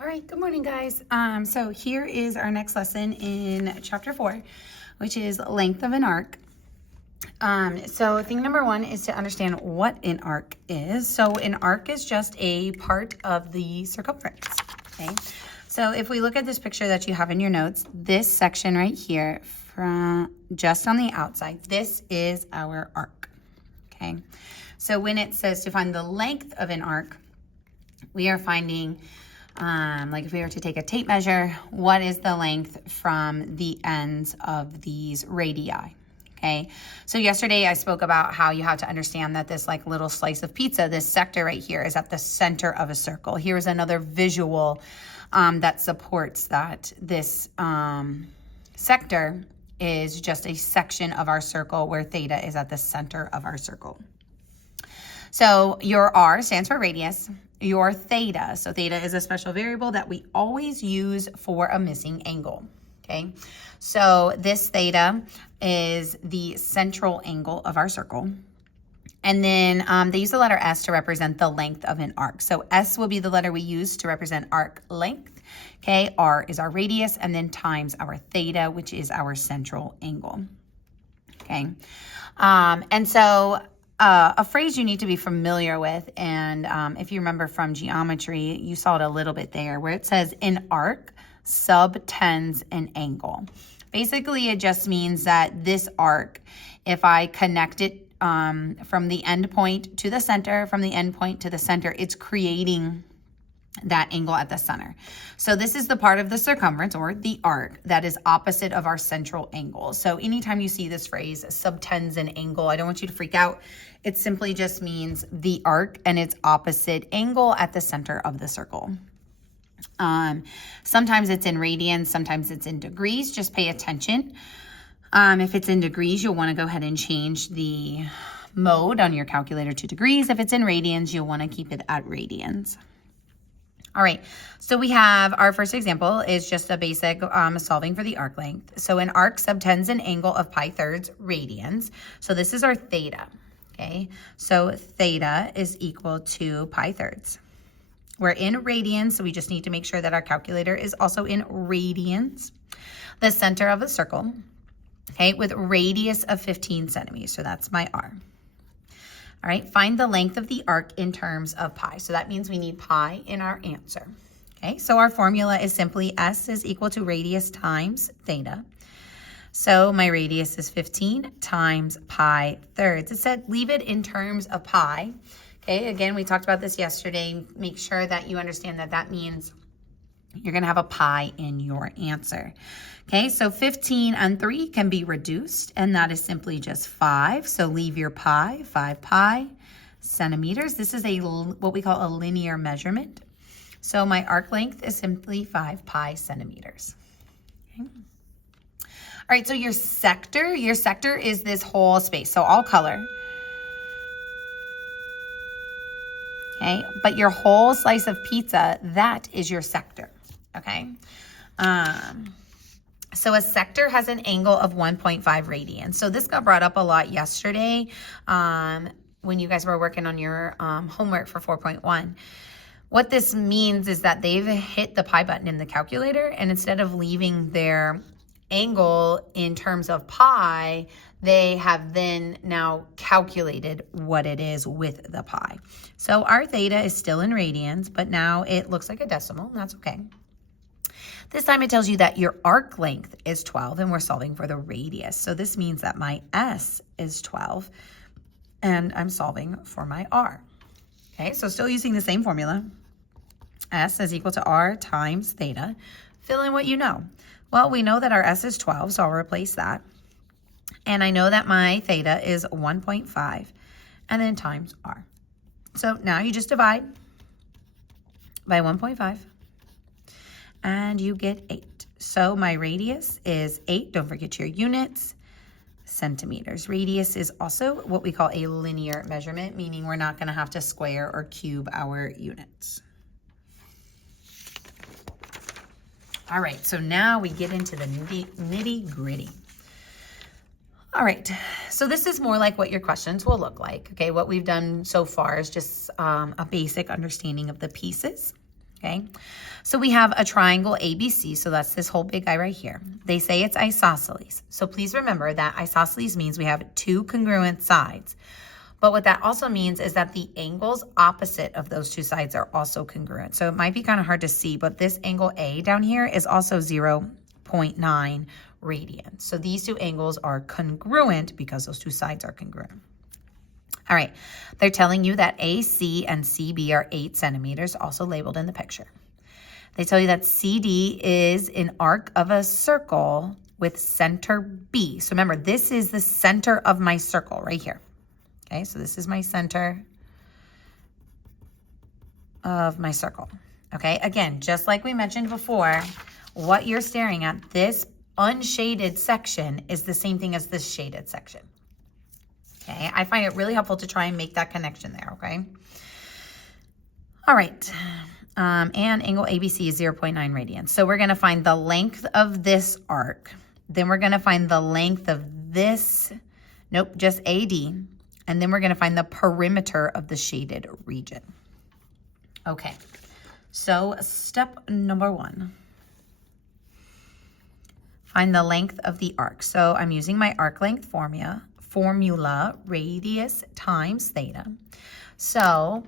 All right, good morning, guys. So here is our next lesson in chapter 4, which is length of an arc. So thing number 1 is to understand what an arc is. So an arc is just a part of the circumference, okay? So if we look at this picture that you have in your notes, this section right here, from just on the outside, this is our arc, okay? So when it says to find the length of an arc, we are finding, like if we were to take a tape measure, what is the length from the ends of these radii, okay? So yesterday I spoke about how you have to understand that this like little slice of pizza, this sector right here is at the center of a circle. Here's another visual that supports that this sector is just a section of our circle where theta is at the center of our circle. So your R stands for radius, your theta. So theta is a special variable that we always use for a missing angle, okay? So this theta is the central angle of our circle. And then they use the letter S to represent the length of an arc. So S will be the letter we use to represent arc length, okay? R is our radius, and then times our theta, which is our central angle, okay? And so a phrase you need to be familiar with, and if you remember from geometry, you saw it a little bit there, where it says an arc subtends an angle. Basically, it just means that this arc, if I connect it from the end point to the center, from the end point to the center, it's creating that angle at the center. So this is the part of the circumference, or the arc, that is opposite of our central angle. So anytime you see this phrase, subtends an angle, I don't want you to freak out. It simply just means the arc and its opposite angle at the center of the circle. Sometimes it's in radians, sometimes it's in degrees. Just pay attention. If it's in degrees, you'll want to go ahead and change the mode on your calculator to degrees. If it's in radians, you'll want to keep it at radians. All right, so we have our first example is just a basic solving for the arc length. So an arc subtends an angle of pi thirds radians. So this is our theta, okay? So theta is equal to pi thirds. We're in radians, so we just need to make sure that our calculator is also in radians. The center of a circle, okay, with radius of 15 centimeters. So that's my R. All right, find the length of the arc in terms of pi. So that means we need pi in our answer. Okay, so our formula is simply S is equal to radius times theta. So my radius is 15 times pi thirds. It said leave it in terms of pi. Okay, again, we talked about this yesterday. Make sure that you understand that that means you're going to have a pi in your answer. Okay, so 15 and 3 can be reduced, and that is simply just 5. So leave your pi, 5 pi centimeters. This is what we call a linear measurement. So my arc length is simply 5 pi centimeters. Okay. All right, so your sector is this whole space. So all color. Okay, but your whole slice of pizza, that is your sector, okay? So a sector has an angle of 1.5 radians. So this got brought up a lot yesterday when you guys were working on your homework for 4.1. What this means is that they've hit the pi button in the calculator, and instead of leaving their angle in terms of pi, they have then now calculated what it is with the pi. So our theta is still in radians, but now it looks like a decimal, and that's okay. This time it tells you that your arc length is 12, and we're solving for the radius. So this means that my S is 12, and I'm solving for my R. Okay, so still using the same formula. S is equal to R times theta. Fill in what you know. Well, we know that our S is 12, so I'll replace that. And I know that my theta is 1.5, and then times R. So now you just divide by 1.5, and you get 8. So my radius is 8. Don't forget your units, centimeters. Radius is also what we call a linear measurement, meaning we're not going to have to square or cube our units. All right, so now we get into the nitty-gritty. All right, so this is more like what your questions will look like, okay? What we've done so far is just a basic understanding of the pieces, okay? So we have a triangle ABC, so that's this whole big guy right here. They say it's isosceles. So please remember that isosceles means we have two congruent sides. But what that also means is that the angles opposite of those two sides are also congruent. So it might be kind of hard to see, but this angle A down here is also 0.9 radians. So these two angles are congruent because those two sides are congruent. All right, they're telling you that AC and CB are 8 centimeters, also labeled in the picture. They tell you that CD is an arc of a circle with center B. So remember, this is the center of my circle right here. Okay, so this is my center of my circle. Okay, again, just like we mentioned before, what you're staring at, this unshaded section is the same thing as this shaded section. Okay, I find it really helpful to try and make that connection there, okay? All right, and angle ABC is 0.9 radians. So we're gonna find the length of this arc. Then we're gonna find the length of this, nope, just AD. And then we're gonna find the perimeter of the shaded region. Okay, so step number 1. Find the length of the arc. So I'm using my arc length formula, radius times theta. So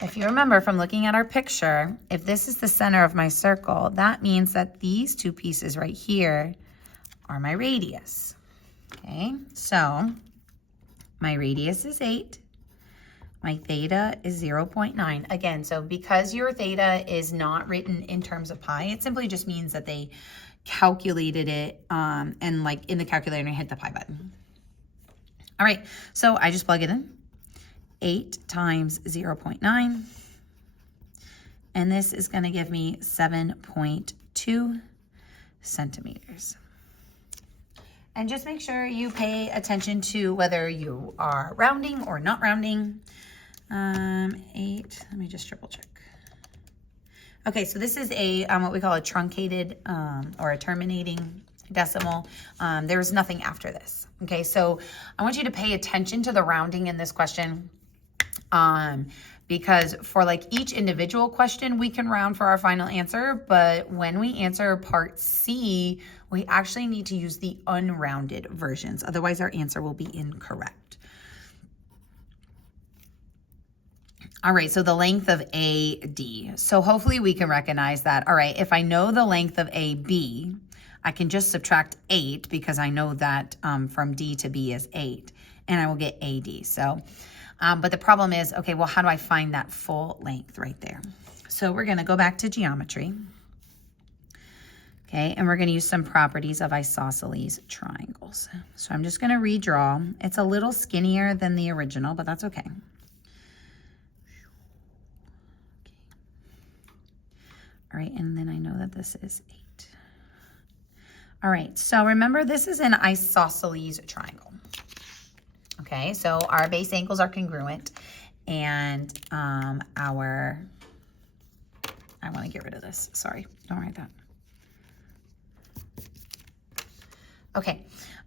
if you remember from looking at our picture, if this is the center of my circle, that means that these two pieces right here are my radius. Okay, so my radius is 8. My theta is 0.9. Again, so because your theta is not written in terms of pi, it simply just means that they calculated it and like in the calculator and I hit the pi button. All right, so I just plug it in. 8 times 0.9. And this is going to give me 7.2 centimeters. And just make sure you pay attention to whether you are rounding or not rounding. 8, let me just triple check. Okay, so this is a what we call a truncated or a terminating decimal. There's nothing after this. Okay, so I want you to pay attention to the rounding in this question. Because for like each individual question, we can round for our final answer, but when we answer part C, we actually need to use the unrounded versions. Otherwise, our answer will be incorrect. All right, so the length of AD. So hopefully we can recognize that. All right, if I know the length of AB, I can just subtract 8 because I know that from D to B is 8, and I will get AD. So. But the problem is, okay, well, how do I find that full length right there? So we're going to go back to geometry. Okay, and we're going to use some properties of isosceles triangles. So I'm just going to redraw. It's a little skinnier than the original, but that's okay. All right, and then I know that this is 8. All right, so remember this is an isosceles triangle. Okay, so our base angles are congruent, and I want to get rid of this. Sorry, don't write that. Okay,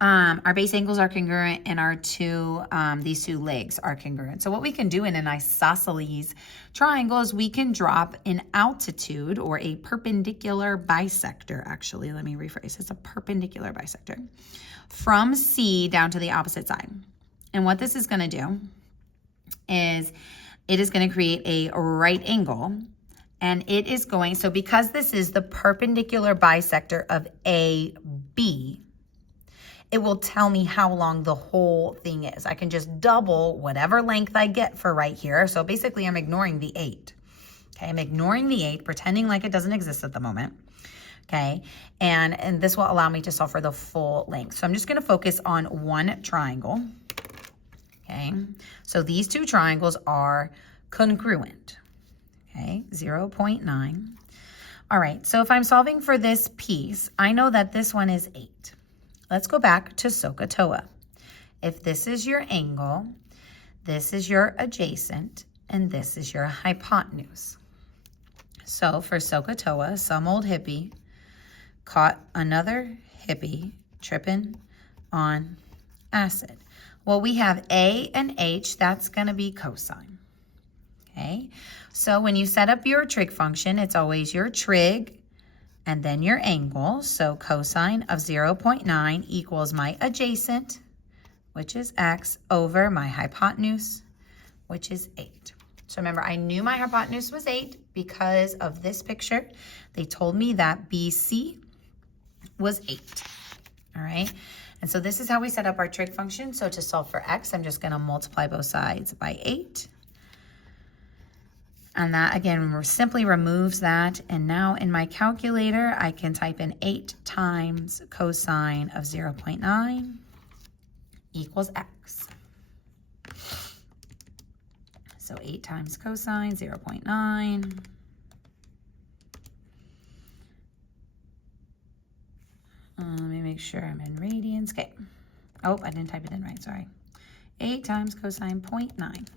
our base angles are congruent, and our these two legs are congruent. So what we can do in an isosceles triangle is we can drop an altitude or a perpendicular bisector. Actually, let me rephrase. It's a perpendicular bisector from C down to the opposite side. And what this is going to do is it is going to create a right angle, and it is going, so because this is the perpendicular bisector of AB, it will tell me how long the whole thing is. I can just double whatever length I get for right here. So basically I'm ignoring the 8. Okay, I'm ignoring the 8, pretending like it doesn't exist at the moment. Okay, and this will allow me to solve for the full length. So I'm just going to focus on one triangle. Okay, so these two triangles are congruent. Okay, 0.9. All right, so if I'm solving for this piece, I know that this one is 8. Let's go back to SOHCAHTOA. If this is your angle, this is your adjacent, and this is your hypotenuse. So for SOHCAHTOA, some old hippie caught another hippie tripping on acid. Well, we have A and H, that's going to be cosine. Okay, so when you set up your trig function, it's always your trig and then your angle. So cosine of 0.9 equals my adjacent, which is x, over my hypotenuse, which is 8. So remember, I knew my hypotenuse was 8 because of this picture. They told me that BC was 8. All right, and so this is how we set up our trig function. So to solve for x, I'm just going to multiply both sides by 8. And that, again, simply removes that. And now in my calculator, I can type in 8 times cosine of 0.9 equals x. So 8 times cosine, 0.9. Let me make sure I'm in radians. Okay. Oh, I didn't type it in right, sorry. 8 times cosine 0.9.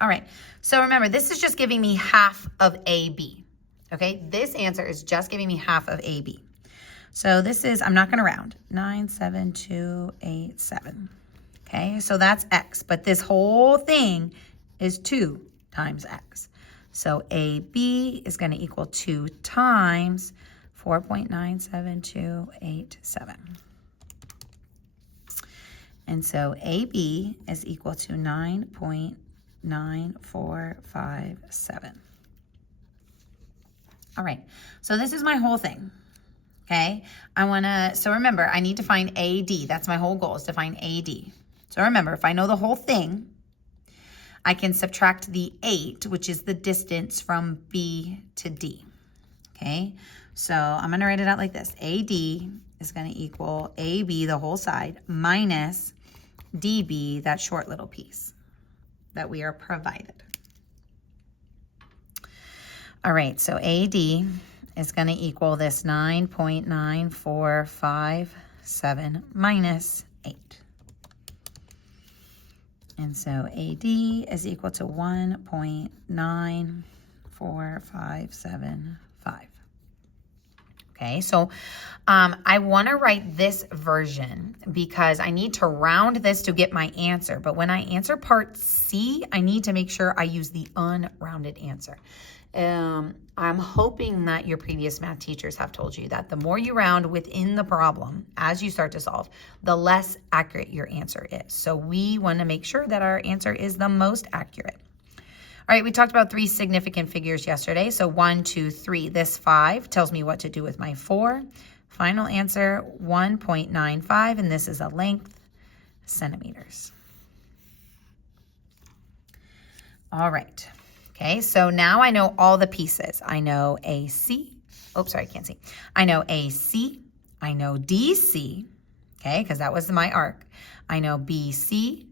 All right, so remember, this is just giving me half of AB, okay? This answer is just giving me half of AB. So this is, I'm not gonna round, 97287, okay? So that's x, but this whole thing is 2 times x. So AB is gonna equal 2 times 4.97287. And so AB is equal to 9.9457. All right, so this is my whole thing, okay? So remember, I need to find AD. That's my whole goal, is to find AD. So remember, if I know the whole thing, I can subtract the 8, which is the distance from B to D, okay? So I'm gonna write it out like this. AD is gonna equal AB, the whole side, minus DB, that short little piece that we are provided. All right, so AD is going to equal this 9.9457 minus 8. And so AD is equal to 1.9457. Okay, so I want to write this version because I need to round this to get my answer. But when I answer part C, I need to make sure I use the unrounded answer. I'm hoping that your previous math teachers have told you that the more you round within the problem as you start to solve, the less accurate your answer is. So we want to make sure that our answer is the most accurate. All right, we talked about 3 significant figures yesterday. So 1, 2, 3. This 5 tells me what to do with my 4. Final answer, 1.95, and this is a length, centimeters. All right. Okay, so now I know all the pieces. I know AC. Oh, sorry, I can't see. I know AC. I know DC, okay, because that was my arc. I know BC.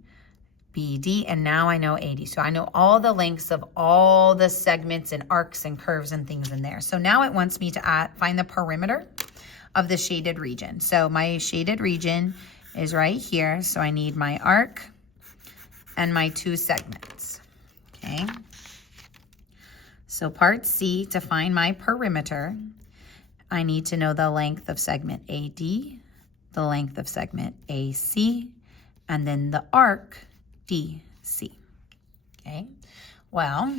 BD, and now I know AD. So I know all the lengths of all the segments and arcs and curves and things in there. So now it wants me to find the perimeter of the shaded region. So my shaded region is right here. So I need my arc and my 2 segments, okay? So part C, to find my perimeter, I need to know the length of segment AD, the length of segment AC, and then the arc DC, okay? Well,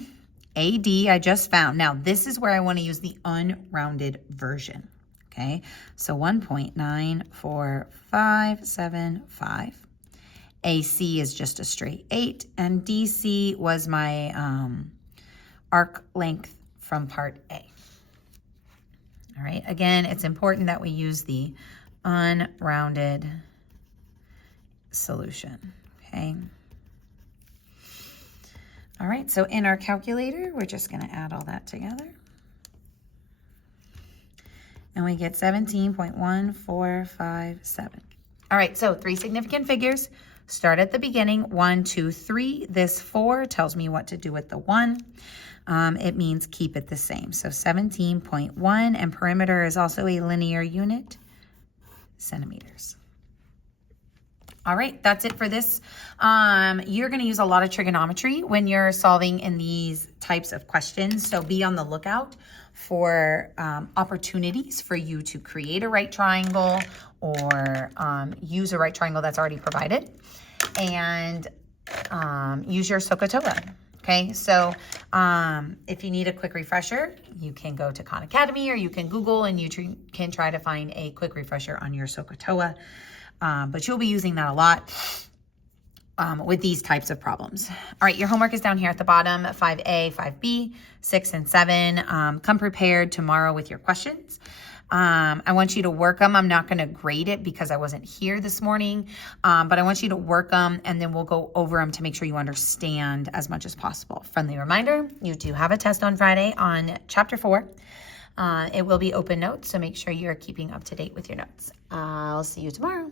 AD I just found. Now, this is where I want to use the unrounded version, okay? So 1.94575. AC is just a straight 8, and DC was my arc length from part A. All right, again, it's important that we use the unrounded solution, okay? All right, so in our calculator, we're just gonna add all that together. And we get 17.1457. All right, so 3 significant figures. Start at the beginning, 1, 2, 3. This 4 tells me what to do with the 1. It means keep it the same. So 17.1, and perimeter is also a linear unit, centimeters. All right, that's it for this. You're gonna use a lot of trigonometry when you're solving in these types of questions. So be on the lookout for opportunities for you to create a right triangle or use a right triangle that's already provided, and use your SOHCAHTOA. Okay, so if you need a quick refresher, you can go to Khan Academy, or you can Google and you can try to find a quick refresher on your SOHCAHTOA. But you'll be using that a lot with these types of problems. All right, your homework is down here at the bottom, 5A, 5B, 6, and 7. Come prepared tomorrow with your questions. I want you to work them. I'm not going to grade it because I wasn't here this morning, but I want you to work them, and then we'll go over them to make sure you understand as much as possible. Friendly reminder, you do have a test on Friday on Chapter 4. It will be open notes, so make sure you're keeping up to date with your notes. I'll see you tomorrow.